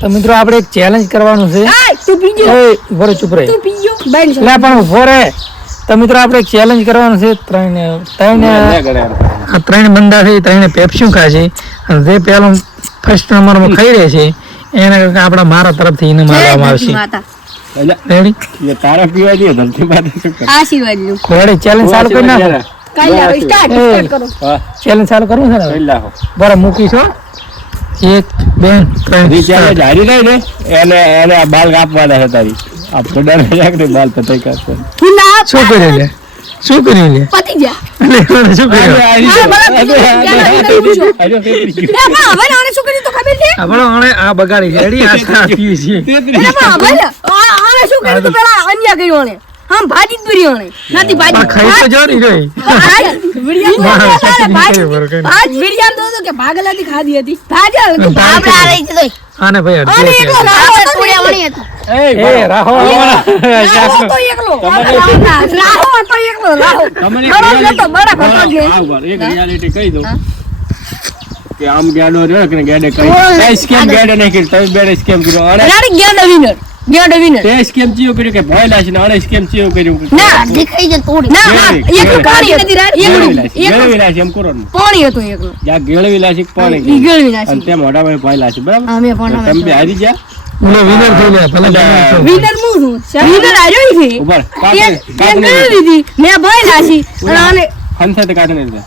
તો મિત્રો આપણે એક ચેલેન્જ કરવાનું છે. તું પીજો. એ ઉભો ચૂપ રહે. તું પીજો. બાઈ લે પણ ઉભો રહે. તો મિત્રો આપણે એક ચેલેન્જ કરવાનું છે. ત્રણ બંદા છે, ત્રણે પેપ્સી ખાશે અને જે પેલો ફર્સ્ટ નંબરમાં ખાઈ રહે છે એને આપણા મારા તરફથી એને મારવામાં આવશે. રેડી? ये तारा पीवा दिए धरती माता શું કરે આશીર્વાદ લો. રેડી? ચેલેન્જ ચાલુ કરી નાખો. કાઈ આવે સ્ટાર્ટ કરો. હા ચેલેન્જ ચાલુ કરવું છે ને? કરી નાખો બરાબર મૂકીશું. 1 2 3 વિચારે જારી રહી ને એને એને આ બાલ કાપવાના છે તારી આ ફોડા રાખને બાલ પતાઈ કાપશે ના શું કર્યું લે? શું કર્યું લે? પતી જા. લે શું કર્યું? અરે ફેફરી ગયું હવે આને શું કર્યું તો ખબર છે? આપણો આણે આ બગાડી છે. રેડી? આ પીવી છે. હવે આને શું કર્યું તો પેલા અન્યા કર્યું આને. હમ ભાજી જ દુરી આને. નથી ભાજી. ખાઈ તો જો ની રહી. ભાજ વિડિયામ દો કે ભાગલાથી ખાધી હતી. ભાજલ આપણે આ રહી છે. આને ભાઈ આને એકલો રાહો ટોળિયા વણી હતો. એ રાહો રાહો તો એકલો. રાહો તો એકલો રાહો. તમને ખરો તો બડા ખતો છે. આ ઉપર એક રિયાલિટી કહી દઉં કે આમ ગાડો રહ્યો કે ગાડે કઈ સ્કેમ ગાડે નહીં કરી તમે બેડે સ્કેમ કર્યો અને રાડી ગેડ વિનર. તે સ્કેમ ચીયો કર્યું કે ભોય લાશ ને અણે સ્કેમ ચીયો કર્યું ના દેખાઈ જ તોડી. ના એકલું પાણી નથી રાડી. ગેળવી લાશ એમ કરો ને પાણી હતું એકલું. યા ગેળવી લાશ એક પાણી ઈ ગેળવી અને નાખી. તે મોઢામાં ભોય લાશ બરાબર અમે પણ તમે બે હારી ગયા ઓલો વિનર થઈ ગયા. પેલા વિનર હું છું. વિનર આર્યો છે. ઉપર એક કાટને લીધી મેં ભય નાખી અને હંસે તે કાટને દે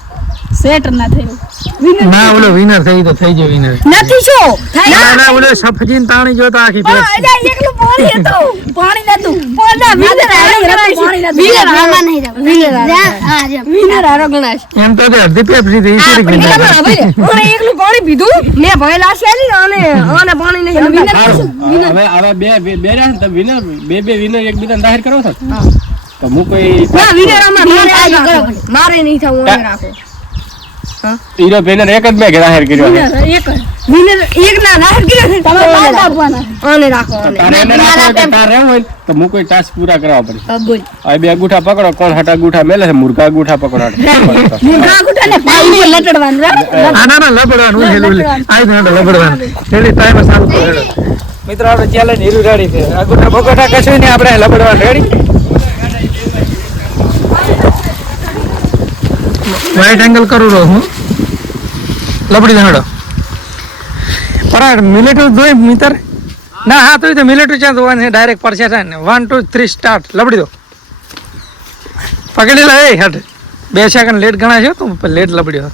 સેટ ના થયું. વિનર ના ઓલો વિનર થઈ તો થઈ ગયો વિનર. નથી શું ના ના ઓલો સફજીન તાણી જોતા આખી પેપ્સી. એકલું પાણી હતું. પાણી નતું. પોના વિનર આર્યો પાણી નતું. વિનર આમાં નહીં જાવ. વિનર આરો ગણાશ. એમ તો તે અડધી પેપ્સી થઈ છે. મને એકલું પાણી પીધું મેં ભય લાશેલી અને આને પાણી નહીં. વિનર હવે હવે બે બે રહ્યા ને તમે વિનર બે વિનર એકબીજાને જાહેર કરો છો તો હું કોઈ ના વિનર આમાં મારે નહીં થવું ઓને રાખો. હીરો બેનર એક જ મેં જાહેર કર્યો છે વિનર એક ના રાખ કર્યો છે. તમે બાર આપવાના આને રાખો આને. તારે એને રાખો કે તારે રહેવું હોય ને તો હું કોઈ ટાસ્ક પૂરા કરવા પડે બોલ આ બે અંગૂઠા પકડો કોણ હટા અંગૂઠા મેલે છે મુર્ગા અંગૂઠા પકડો મુંગા ગુટાને પાઈ ઉપર લટડવાનું રે. ના ના લબડવાનું હેલું આઈ ના લબડવાનું. રેડી? ટાઈમર ચાલુ કરો. મિત્રો આપણે ચેલેન્જ હીરું રેડી છે. આગોટા બગોટા કશું નહીં આપણે લબડવાનું. રેડી? રાઈટ એંગલ કરું રહો હું લબડી દો. પરાડ મિલિટરી જોઈ મિત્ર ના હા તો મિલિટરી ચાન્સ જોવાની ડાયરેક્ટ પડશે છે ને 1 2 3 સ્ટાર્ટ લબડી દો. પકડી લે એ હટ 2 સેકન્ડ લેટ ગણા છે તો લેટ લબડ્યો.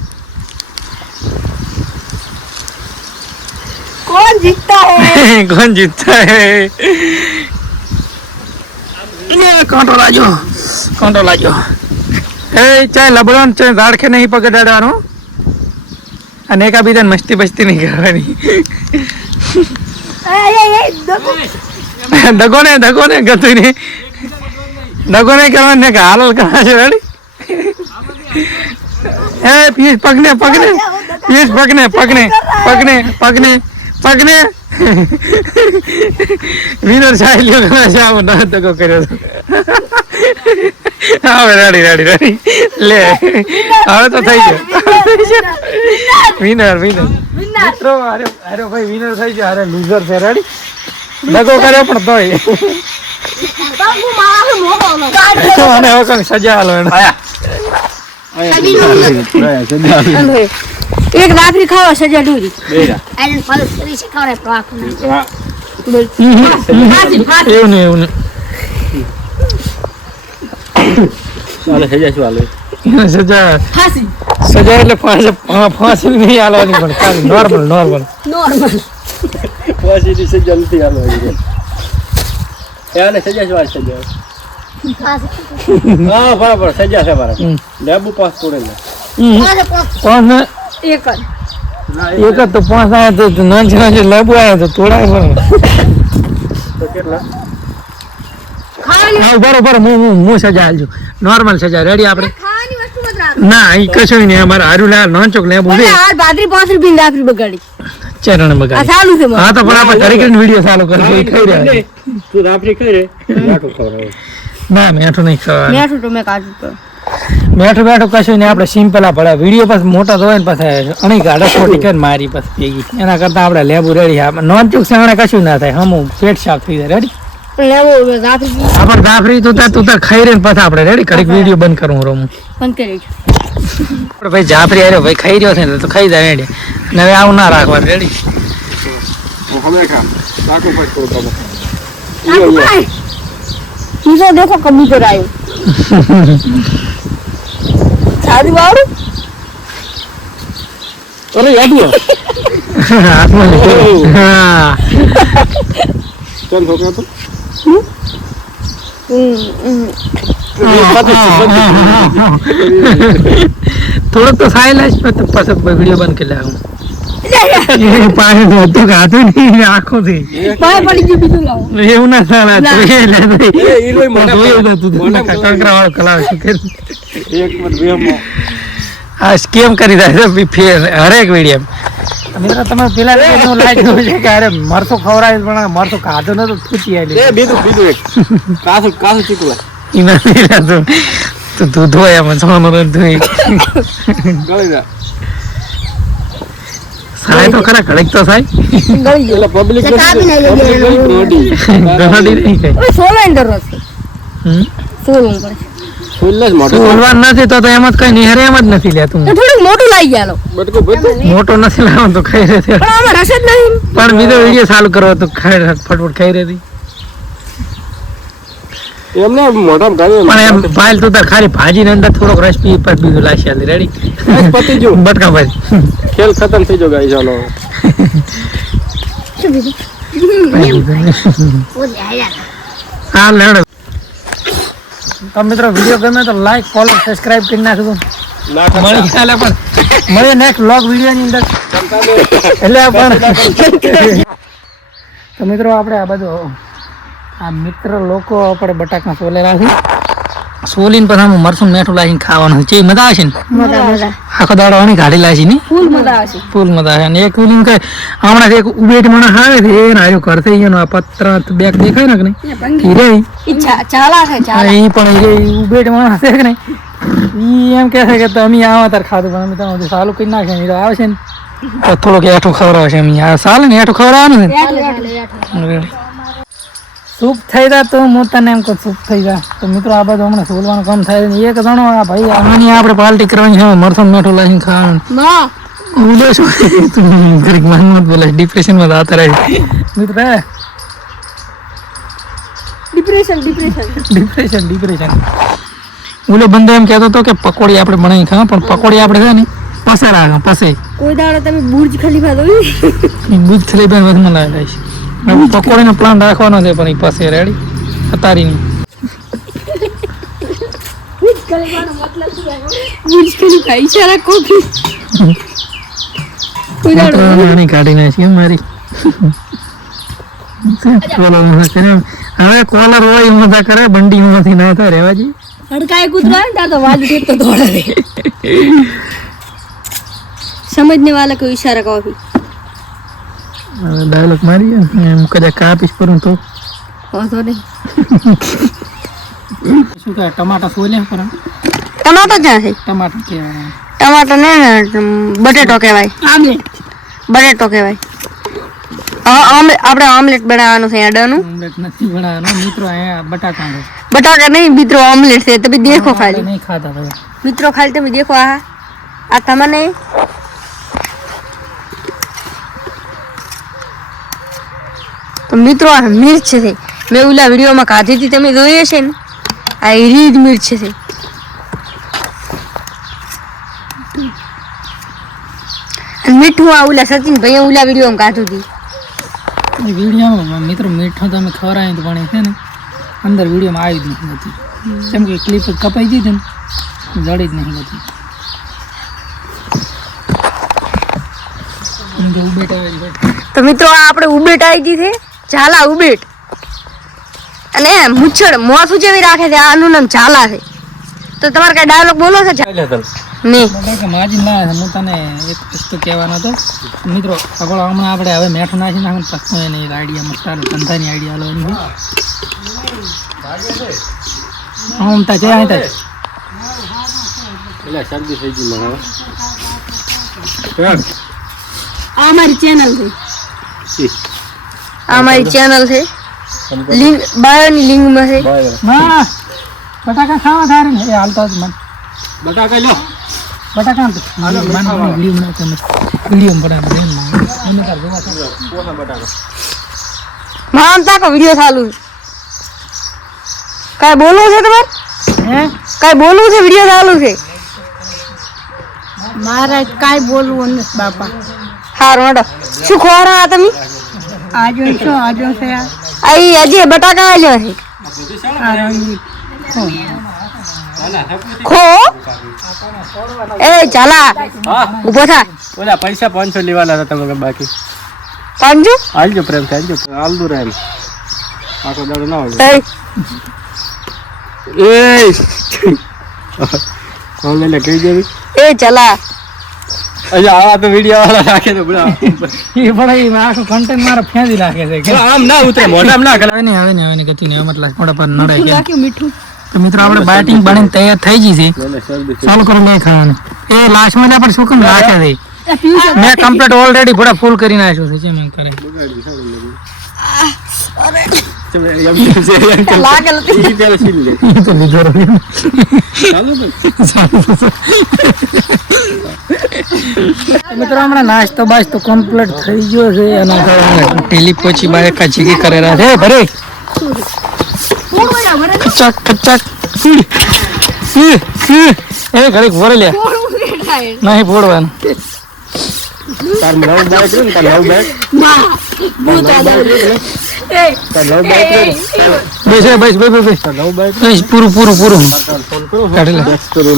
कौन जीतता है? कौन जीतता है? कंट्रोल आजो ए चाहे लबड़न चाहे दाड़खे नहीं पकड़ाड़વાનું અને એકાબીજાને મસ્તી બસ્તી નહીં કરવાની. દગો ને ગતું ને દગો ને કરવાને કે હાલલ કરવા છે. રેડી? એ પીસ પગને પીસ પગને વિનર સાહેલ્યો ઘણા છે. આવો ના દગો કર્યો હવે રેડી લે હવે તો થઈ ગયો વિનર મિત્રો. અરે ભાઈ વિનર થઈ ગયો. અરે લૂઝર છે. રેડી? દગો કર્યો પણ તોય અને હવે કંઈક સજા હાલો એને. एक रात्रि खावा सजा दूरी બેરા आयरन फॉलो કરી છે ખાવરે પ્રાક એવું નહીં ચાલે સજા શું હાલે સજા ફાંસી એટલે ફાંસી નહીં હાલવાની પણ ખાલી નોર્મલ નોર્મલ વાસીની સજા નથી હાલવાની એને સજા શું હાલ સજા હા બરાબર સજા છે બરાબર લેબુ પાસ પડે ને પાંચ એક જ તો 5 આયા તો નાંચી લાબુ આયા તો તોડાય પણ તો કેટલા ખાવાની હા બરોબર હું સજા આલજો નોર્મલ સજા. રેડી? આપણે ખાવાની વસ્તુ મત રાખ ના ઈ કશું નહીં. અમારે હારું લાલ નાંચોક લેબુ છે. આ બાદરી 5 રૂપિયા દાખરી બગાડી ચરણ આ બગાડી. સાલું છે હા તો પણ આપણે ઘરે કરીને વિડિયો ચાલુ કરી ખાઈ રહ્યા. તું રાત્રિ ખાઈ રે નાટો ખવડાવે ના મેઠું નહીં ખાવાનું. મેઠું તો મેં કાઢું તો બેઠું બેઠું કશું ને આપણે સિમ્પલ આ પડે વિડીયો પછી મોટા જોવે ને પછી અણી ગાડો ખોટી કરીને મારી પછી ભેગી એના કરતા આપણે લેબુ રેડી નોન ચૂક સાણે કશું ના થાય હમું પેટ સાફ થઈ જાય રેડી આપણે જાફરી તું તાર ખાઈ રહી ને પછી આપણે રેડી કડીક વિડીયો બંધ કરું હું રમું આપણે ભાઈ જાફરી આવ્યો ભાઈ ખાઈ રહ્યો છે ને તો ખાઈ જાય રેડી અને હવે આવું ના રાખવાનું રેડી देखो कबूतर आयो शादी वाળું અરે યાદ હાથમાં લીધો. હા ચાલ છોકરા તો થોડોક તો સાયલેન્સ પછી વિડીયો બંધ કરી લાવું પાણી હતું ખાતું નહીં આખો થી પાય પડી ગયું બીજું લાવો એવું ના ચાલે આ સ્કેમ કરી રહ્યા છે ફેર હરેક વિડીયો મિત્રો તમે પેલા વિડીયો લાઈક કર્યું છે કે અરે મરસો ખવડાવી પણ મરસો ખાધો નતો થૂચી આલી બીજું એક કાસું ચીકુ ઈના તો દૂધ હોય એમાં સોનો દૂધ ગળી જા સાય તો ખરા કડક તો સાય ગળી ગયો પબ્લિક કાપી નહીં લઈ ગરડી નહીં કઈ ઓય સોલેન્ડર છે સોલું પર ફૂલ જ મોટો ઓલવા નથી તો એમ જ કઈ નિહરે એમ જ નથી લેતું તો થોડું મોટું લાવી ગયા લો બટકો બધું મોટો નથી લાવતો તો ખાઈ રહી પણ આમાં રસ જ નહીં પણ બીજો વિડીયો ચાલુ કરો તો ખાઈ ફટફટ ખાઈ રહી એમને મોઢામાં ગાળી પણ એમ ફાઇલ તો તાર ખાલી ભાજી અંદર થોડોક રસ પી પછી બીજું લાશી આલી રેડી પતી ગયું બટકા ભાઈ ખેલ ખતમ થઈ ગયો ગાઈ ચાલો શું બીજું હા લેડ તો મિત્રો વિડીયો ગમે તો લાઈક ફોલો સબસ્ક્રાઇબ કરી નાખજો ના મળી ચાલે પણ મળે નેક્સ્ટ વ્લોગ વિડીયો ની અંદર એટલે પણ તો મિત્રો આપણે આ બધું આ મિત્ર લોકો આપણે બટાકા સોલેલા છે સોલીને પછી આમ મરસું મેઠું લાવીને ખાવાનું છે મજા આવશે ને મજા આખો દાડો આની કાઢી લાવી ને ફૂલ મજા આવશે ફૂલ મજા આવે અને એક ઉલીને કઈ હમણાં એક ઉબેટ મને આવે છે એ નાયો ઘર થઈ ગયો આ પત્ર બેગ દેખાય ને કે નહીં હીરે ચાલા છે ચાલા એ પણ એ ઉબેટ માણસ છે કે નહીં ઈ એમ કહે છે કે તમે આવો તાર ખાધું પણ અમે તમે સાલું કરી નાખે ને આવશે ને તો થોડોક એઠું ખવડાવશે એમ આ સાલે ને એઠું ખવડાવવાનું ને સૂપ થઈ જાય તો હું તને એમ કહું સૂપ થઈ જાય તો મિત્રો આ બધું હમણાં સોલવાનું કામ થાય ને એક જણો આ ભાઈ આની આપણે પાર્ટી કરવાની છે મરસમ મેઠું લાવીને ખાવાનું માં ઉડે શું તું ઘડીક મનમાં બોલે ડિપ્રેશનમાં જતા રહે મિત્ર ડિપ્રેશન ઓલો બંદો એમ કહેતો હતો કે પકોડી આપણે બનાવી ખાવા પણ પકોડી આપણે છે ને પસે રાખો પસે કોઈ દાડો તમે બુર્જ ખલીફા જોઈ બુજ થલી બેન વધમાં લાગે છે હવે પકોડીનો પ્લાન રાખવાનો છે પણ એ પાસે રેડી અતારી ની બુર્જ ખલીફા ઈશારા કોફી કોઈ દાડો આની કાઢી નાખી મારી હવે કોલર હોય મજા કરે બંડી માંથી ના થાય રેવાજી હડકાય કૂતરા તા તો વાજ દે તો દોડે રે समझने वाला को इशारा कॉफी डायलॉग मारिए एम कदा कापीस पर तो हो तो नहीं શું કે ટમાટા સોલ્યા પર टमाटर क्या है ટમાટા કેવા टमाटर ने बटेटो કહેવાય બટેટો કહેવાય આપણે ઓમલેટ બનાવવાનું છે આડાનું ઓમલેટ નથી બનાવવાનો મિત્રો અહીંયા બટાકા છે બટાકા નહીં મિત્રો ઓમલેટ છે તમે દેખો ખાલી નહીં ખાતા ભાઈ મિત્રો ખાલી તમે દેખો આ તમને તો મિત્રો આ મિર્ચ છે મેં ઓલા વિડીયોમાં ખાધી હતી તમે જોઈ હશે ને આ રીડ મિર્ચ છે મીઠું આ ઓલા સચિન ભાઈ ઓલા વિડીયોમાં ખાધું હતી વિડીયોમાં મિત્રો મીઠું તમે ખવડાવી તો પણ છે ને અંદર વિડીયોમાં આવી જ નથી કેમ કે ક્લિપ કપાઈ ગઈ હતી ને જડી જ નહીં હતી તો મિત્રો આ આપણે ઉબેટ આવી ગઈ છે ઝાલા ઉબેટ અને મુછડ મોસું જેવી રાખે છે આનું નામ ઝાલા છે તો તમારે કઈ ડાયલોગ બોલો છે નહીં માજી ના હું તને એક વસ્તુ કહેવાનો હતો મિત્રો આગળ હમણાં આપણે હવે મેઠું નાખી નાખું પક્કો એની આઈડિયા મસ્ત ધંધાની આઈડિયા લેવાની છે હું તા જાય એટલે શરદી થઈ ગઈ મને આ અમારી ચેનલ છે લિંક બાયોની લિંકમાં છે માં બટાકા ખાવા થાય ને એ હાલતા જ મન બટાકા લ્યો બટાકા તો વિડીયો બનાવતા વિડીયો બનાવતા મને કર જોવા કોના બટાકા માન તાકો વિડિયો ચાલુ છે કાઈ બોલવું છે તમારે હે કાઈ બોલવું છે વિડિયો ચાલુ છે મારે કાંઈ બોલવું નથી બાપા હારું હડો શું ખોરા તમે આજો શું આજો છે આઈ આજે બટાકા આલ્યો છે ખો એ ચાલા હા ઉભો થા ઓલા પૈસા 500 લેવાના હતા તમે બાકી પાંજુ આલજો પ્રેમ આલજો આલ દૂર એમ આખો દાડો ના હોય એ એ કોણ લે કહી દેવી એ ચાલા અચ્છા આવા તો વિડિયો વાળા રાખે તો બડા એ બડા એ આખો કન્ટેન્ટ મારો ફેંદી નાખે છે આમ ના ઉતરે મોઢામાં ના હવે ને ગતિ ને મતલબ મોડા પર નડે છે રાખ્યું મીઠું તો મિત્રો આપણે બાઇટિંગ બનીને તૈયાર થઈ ગઈ છે ચાલુ કરો નહીં ખાવાનું એ લાસ્ટમાં જ આપણે શું કેમ રાખે છે મેં કમ્પ્લીટ ઓલરેડી પૂરા ફૂલ કરી નાખ્યો છે જેમ એમ કરે લાગેલ એ તો લીધો રહ્યો. મિત્રો હમણાં નાસ્તો બાસ્તો કમ્પ્લીટ થઈ ગયો છે અને ઢીલી પોચી બાયકા જીગી કરેલા છે ભરે કચાક કચાક એ ઘડીક ભરે લે નહીં ફોડવાનું તાર નવ બાઈક ને તાર નવ બાઈક બસ બસ બસ બસ નવ બાઈક પૂરું પૂરું પૂરું ફોન કરો કાઢી લે દસ કરો